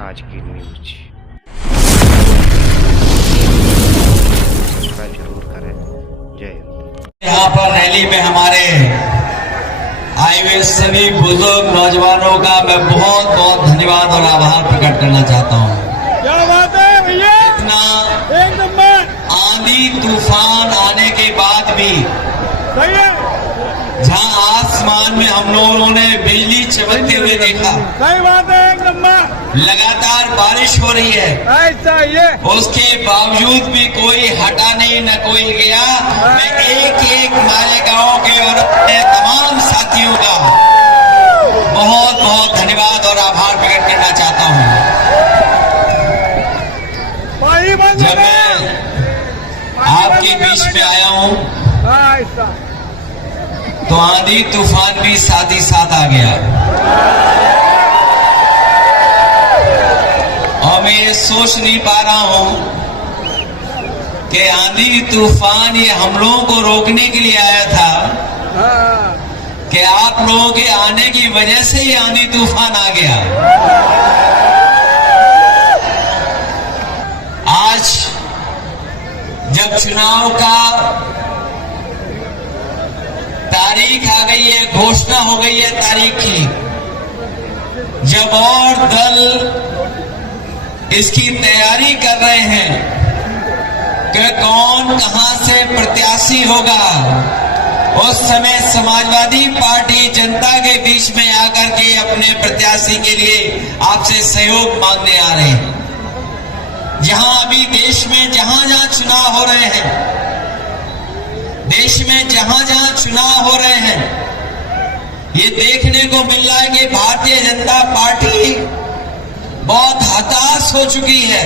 आज की news. Subscribe जरूर करें। जय हिंद। यहाँ पर रैली में हमारे आए हुए सभी बुजुर्ग नौजवानों का मैं बहुत बहुत धन्यवाद और आभार प्रकट करना चाहता हूँ। क्या बात है भैया, इतना एक नंबर। आंधी तूफान आने के बाद भी सही है, जहाँ आसमान में हम लोगों ने बिजली चमकते हुए देखा, सही बात है, एक नंबर। लगातार बारिश हो रही है, ऐसा ये उसके बावजूद भी कोई हटा नहीं, न कोई गया। मैं एक एक मालेगांव के और अपने तमाम साथियों का बहुत बहुत धन्यवाद और आभार प्रकट करना चाहता हूँ। पानी बंद जब मैं आपके बीच में आया हूँ ऐसा तो आंधी तूफान भी साथ ही साथ आ गया और मैं ये सोच नहीं पा रहा हूं कि आंधी तूफान ये हम लोगों को रोकने के लिए आया था हाँ, कि आप लोगों के आने की वजह से ही आंधी तूफान आ गया। आज जब चुनाव का तारीख आ गई है, घोषणा हो गई है तारीख की, जब और दल इसकी तैयारी कर रहे हैं कि कौन कहां से प्रत्याशी होगा, उस समय समाजवादी पार्टी जनता के बीच में आकर के अपने प्रत्याशी के लिए आपसे सहयोग मांगने आ रहे हैं। जहां अभी देश में जहां जहां चुनाव हो रहे हैं, देश में जहां जहां चुनाव हो रहे हैं, ये देखने को मिल रहा है कि भारतीय जनता पार्टी बहुत हताश हो चुकी है।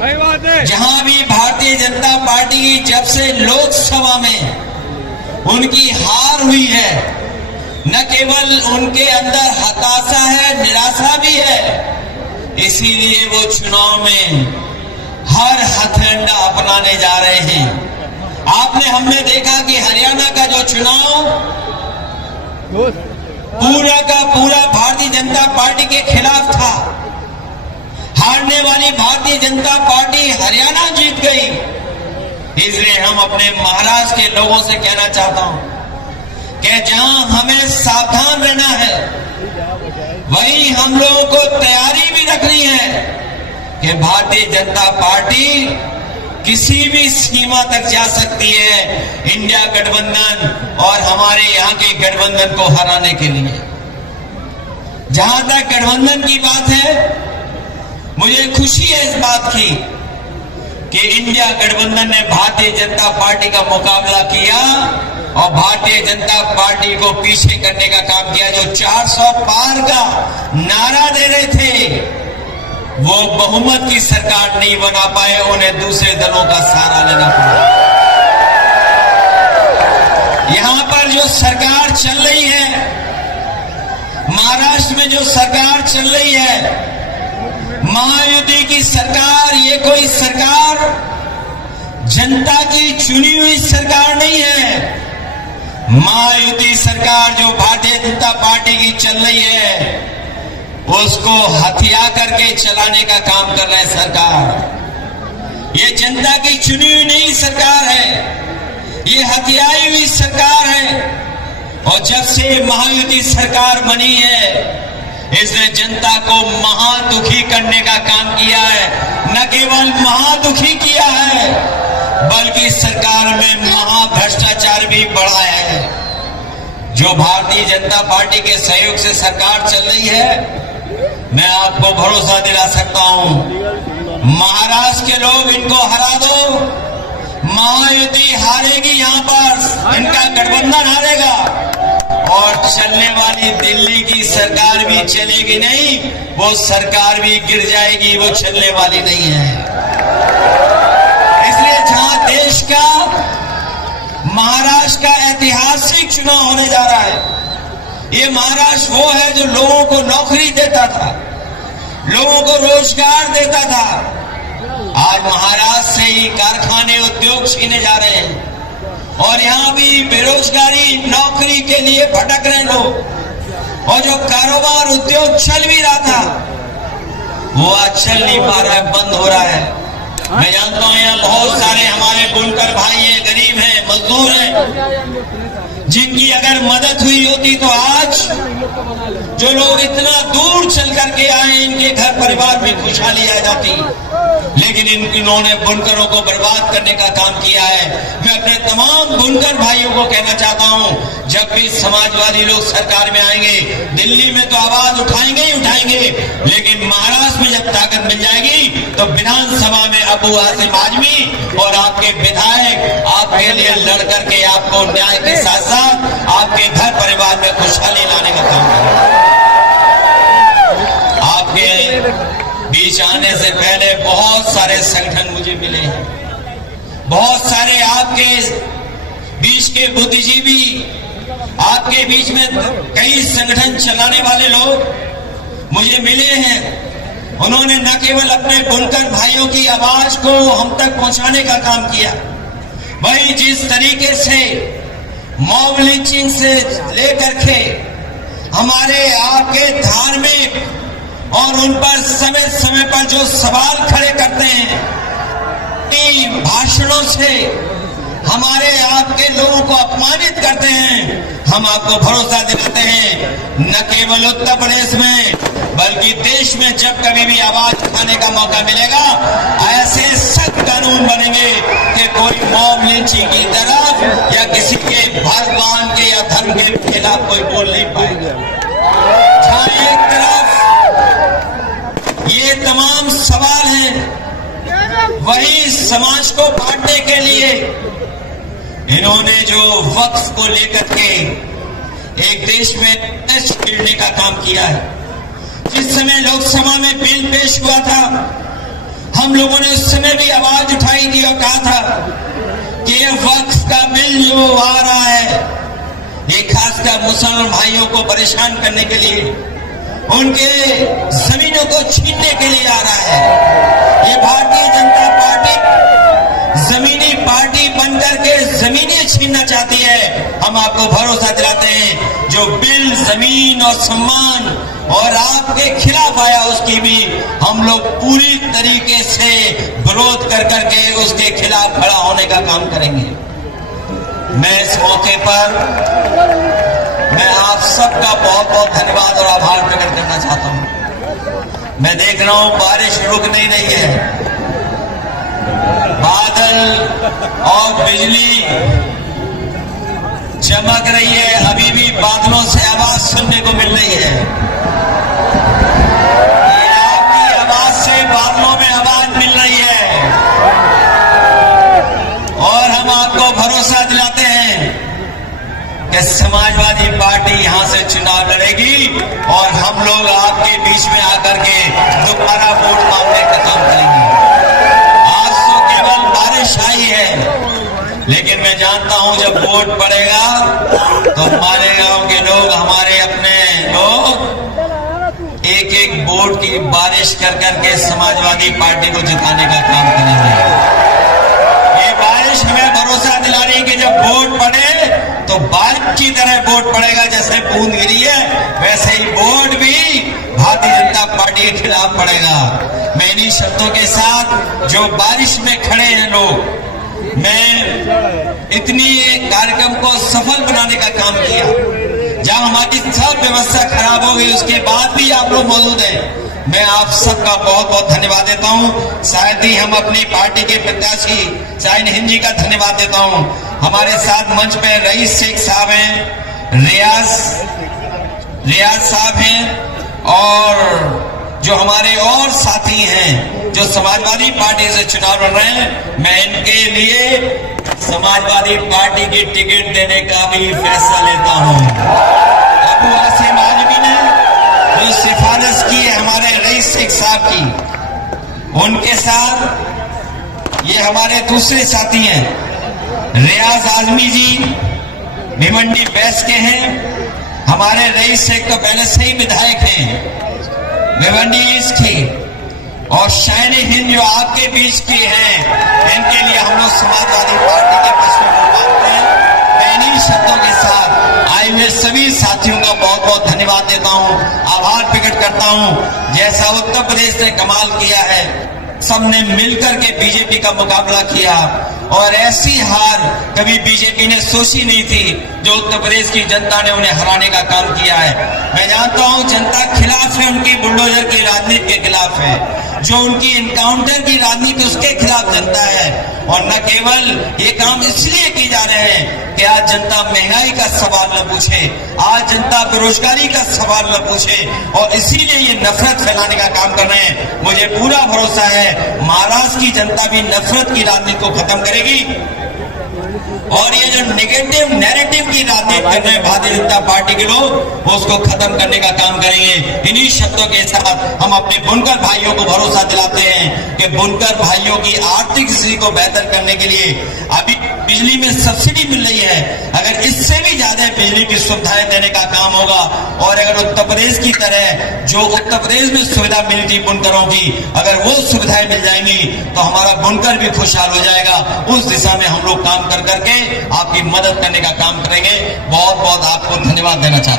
सही बात है। जहां भी भारतीय जनता पार्टी जब से लोकसभा में उनकी हार हुई है, न केवल उनके अंदर हताशा है, निराशा भी है, इसीलिए वो चुनाव में हर हथकंडा अपनाने जा रहे हैं। हमने देखा कि हरियाणा का जो चुनाव पूरा का पूरा भारतीय जनता पार्टी के खिलाफ था, हारने वाली भारतीय जनता पार्टी हरियाणा जीत गई। इसलिए हम अपने महाराष्ट्र के लोगों से कहना चाहता हूं कि जहां हमें सावधान रहना है, वहीं हम लोगों को तैयारी भी रखनी है कि भारतीय जनता पार्टी किसी भी सीमा तक जा सकती है इंडिया गठबंधन और हमारे यहाँ के गठबंधन को हराने के लिए। जहां तक गठबंधन की बात है, मुझे खुशी है इस बात की कि इंडिया गठबंधन ने भारतीय जनता पार्टी का मुकाबला किया और भारतीय जनता पार्टी को पीछे करने का काम किया। जो 400 पार का नारा दे रहे थे, वो बहुमत की सरकार नहीं बना पाए, उन्हें दूसरे दलों का सहारा लेना पड़ा। यहां पर जो सरकार चल रही है, महाराष्ट्र में जो सरकार चल रही है, महायुति की सरकार, ये कोई सरकार जनता की चुनी हुई सरकार नहीं है। महायुति सरकार जो भारतीय जनता पार्टी की चल रही है, उसको हथिया करके चलाने का काम कर रहा है सरकार। ये जनता की चुनी हुई नहीं सरकार है, ये हथियाई हुई सरकार है। और जब से महायुति सरकार बनी है, इसने जनता को महादुखी करने का काम किया है। न केवल महादुखी किया है, बल्कि सरकार में महाभ्रष्टाचार भी बढ़ाया है। जो भारतीय जनता पार्टी के सहयोग से सरकार चल रही है, मैं आपको भरोसा दिला सकता हूं, महाराष्ट्र के लोग इनको हरा दो, महायुति हारेगी, यहां पर इनका गठबंधन हारेगा और चलने वाली दिल्ली की सरकार भी चलेगी नहीं, वो सरकार भी गिर जाएगी, वो चलने वाली नहीं है। इसलिए जहां देश का महाराष्ट्र का ऐतिहासिक चुनाव होने जा रहा है, ये महाराष्ट्र वो है जो लोगों को नौकरी देता था, लोगों को रोजगार देता था। आज महाराष्ट्र से ही कारखाने उद्योग छीने जा रहे हैं और यहाँ भी बेरोजगारी नौकरी के लिए भटक रहे लोग। और जो कारोबार उद्योग चल भी रहा था, वो आज चल नहीं पा रहा है, बंद हो रहा है। मैं जानता हूँ यहाँ बहुत सारे हमारे बुनकर भाई हैं, गरीब हैं, मजदूर हैं, जिनकी अगर मदद हुई होती तो आज जो लोग इतना दूर चल करके आए, इनके घर परिवार में खुशहाली आ जाती। लेकिन इन्होंने बुनकरों को बर्बाद करने का काम किया है। मैं अपने तमाम बुनकर भाइयों को कहना चाहता हूं, जब भी समाजवादी लोग सरकार में आएंगे, दिल्ली में तो आवाज उठाएंगे ही उठाएंगे, लेकिन महाराष्ट्र में जब ताकत मिल जाएगी तो विधानसभा में अबू आसिम आजमी और आपके विधायक आपके लिए लड़ करके आपको न्याय के साथ साथ आपके घर परिवार में खुशहाली लाने का काम करेंगे। आपके बीच आने से पहले बहुत सारे संगठन मुझे मिले हैं, बहुत सारे आपके बीच के बुद्धिजीवी, आपके बीच में कई संगठन चलाने वाले लोग मुझे मिले हैं। उन्होंने न केवल अपने बुनकर भाइयों की आवाज को हम तक पहुंचाने का काम किया, वही जिस तरीके से मॉब लिंचिंग से लेकर के हमारे आपके धार्मिक और उन पर समय समय पर जो सवाल खड़े करते हैं, भाषणों से हमारे आपके लोगों को अपमानित करते हैं, हम आपको भरोसा दिलाते हैं न केवल उत्तर प्रदेश में बल्कि देश में जब कभी भी आवाज उठाने का मौका मिलेगा, ऐसे सख्त कानून बनेंगे कि कोई मॉब लिंचिंग की तरफ या किसी के भगवान के या धर्म के खिलाफ कोई बोल नहीं पाएगा। जहां एक तरफ ये तमाम सवाल हैं, वही समाज को बांटने के लिए इन्होंने जो वक्फ को लेकर के एक देश में छेड़ने का काम किया है। जिस समय लोकसभा में बिल पेश हुआ था, हम लोगों ने उस समय भी आवाज उठाई थी और कहा था कि ये वक्फ का बिल जो आ रहा है, ये खासकर मुसलमान भाइयों को परेशान करने के लिए, उनके जमीनों को छीनने के लिए आ रहा है। ये भारतीय जनता पार्टी जमीनी पार्टी बनकर के जमीनें छीनना चाहती है। हम आपको भरोसा दिलाते हैं जो बिल जमीन और सम्मान और आपके खिलाफ आया, उसकी भी हम लोग पूरी तरीके से विरोध कर करके उसके खिलाफ खड़ा होने का काम करेंगे। मैं इस मौके पर मैं आप सबका बहुत बहुत धन्यवाद और आभार प्रकट करना चाहता हूं। मैं देख रहा हूं बारिश रुक नहीं रही है, बादल और बिजली चमक रही है, अभी भी बादलों से आवाज सुनने को मिल रही है। ये आपकी आवाज से बादलों में आवाज मिल रही है और हम आपको भरोसा दिलाते हैं कि समाजवादी पार्टी यहां से चुनाव लड़ेगी और हम लोग आपके बीच में आकर के दोबारा वोट मांगने का काम करेंगे। आज तो केवल बारिश आई है, लेकिन मैं जानता हूं जब वोट पड़ेगा तो हमारे गांव के लोग, हमारे अपने लोग एक एक वोट की बारिश कर करके समाजवादी पार्टी को जिताने का काम करेंगे। ये बारिश हमें भरोसा दिला रही है कि जब वोट पड़े तो बारिश की तरह वोट पड़ेगा, जैसे बूंद गिरी है वैसे ही वोट भी भारतीय जनता पार्टी के खिलाफ पड़ेगा। मैं इन्हीं शब्दों के साथ जो बारिश में खड़े हैं लोग, मैं इतनी कार्यक्रम को सफल बनाने का काम किया, जहां हमारी सब व्यवस्था खराब हो गई उसके बाद भी आप लोग मौजूद हैं। मैं आप सबका बहुत बहुत धन्यवाद देता हूं। शायद ही हम अपनी पार्टी के प्रत्याशी शाहीन हिंद जी का धन्यवाद देता हूं। हमारे साथ मंच पे रईस शेख साहब हैं, रियाज साहब हैं और जो हमारे और साथी हैं जो समाजवादी पार्टी से चुनाव लड़ रहे हैं। मैं इनके लिए समाजवादी पार्टी की टिकट देने का भी फैसला लेता हूं। अबू आसिम आजमी ने जो सिफारिश की है हमारे रईस शेख साहब की, उनके साथ ये हमारे दूसरे साथी हैं रियाज आजमी जी, भिवंडी बैस के हैं। हमारे रईस शेख तो पहले से ही विधायक हैं भिवंडी ईस्ट के, और शाहीन हिंद जो आपके बीच की हैं, इनके लिए हम लोग समाजवादी पार्टी के पक्ष में वोट मांगते हैं। मैं इन्हीं शब्दों के साथ आए हुए सभी साथियों का बहुत बहुत धन्यवाद देता हूं, आभार प्रकट करता हूं। जैसा उत्तर प्रदेश ने कमाल किया है, सबने मिलकर के बीजेपी का मुकाबला किया और ऐसी हार कभी बीजेपी ने सोची नहीं थी जो उत्तर प्रदेश की जनता ने उन्हें हराने का काम किया है। मैं जानता हूं जनता खिलाफ है, उनकी बुलडोजर की राजनीति के खिलाफ है, जो उनकी इनकाउंटर की राजनीति उसके खिलाफ जनता है। और न केवल ये काम इसलिए किए जा रहे हैं कि आज जनता महंगाई का सवाल न पूछे, आज जनता बेरोजगारी का सवाल न पूछे और इसीलिए ये नफरत फैलाने का काम कर रहे हैं। मुझे पूरा भरोसा है महाराष्ट्र की जनता भी नफरत की राजनीति को खत्म करेगी और ये जो नेगेटिव नैरेटिव की राजनीति कर रहे हैं भारतीय जनता पार्टी के लोग, वो उसको खत्म करने का काम करेंगे। इन्हीं शब्दों के साथ हम अपने बुनकर भाइयों को भरोसा दिलाते हैं कि बुनकर भाइयों की आर्थिक स्थिति को बेहतर करने के लिए अभी बिजली में सब्सिडी मिल रही है, अगर इससे भी ज्यादा बिजली की सुविधाएं देने का काम होगा और अगर उत्तर प्रदेश की तरह जो उत्तर प्रदेश में सुविधा मिली थी बुनकरों की, अगर वो सुविधाएं मिल जाएंगी तो हमारा बुनकर भी खुशहाल हो जाएगा। उस दिशा में हम लोग काम कर करके आपकी मदद करने का काम करेंगे। बहुत बहुत आपको धन्यवाद देना चाहते हैं।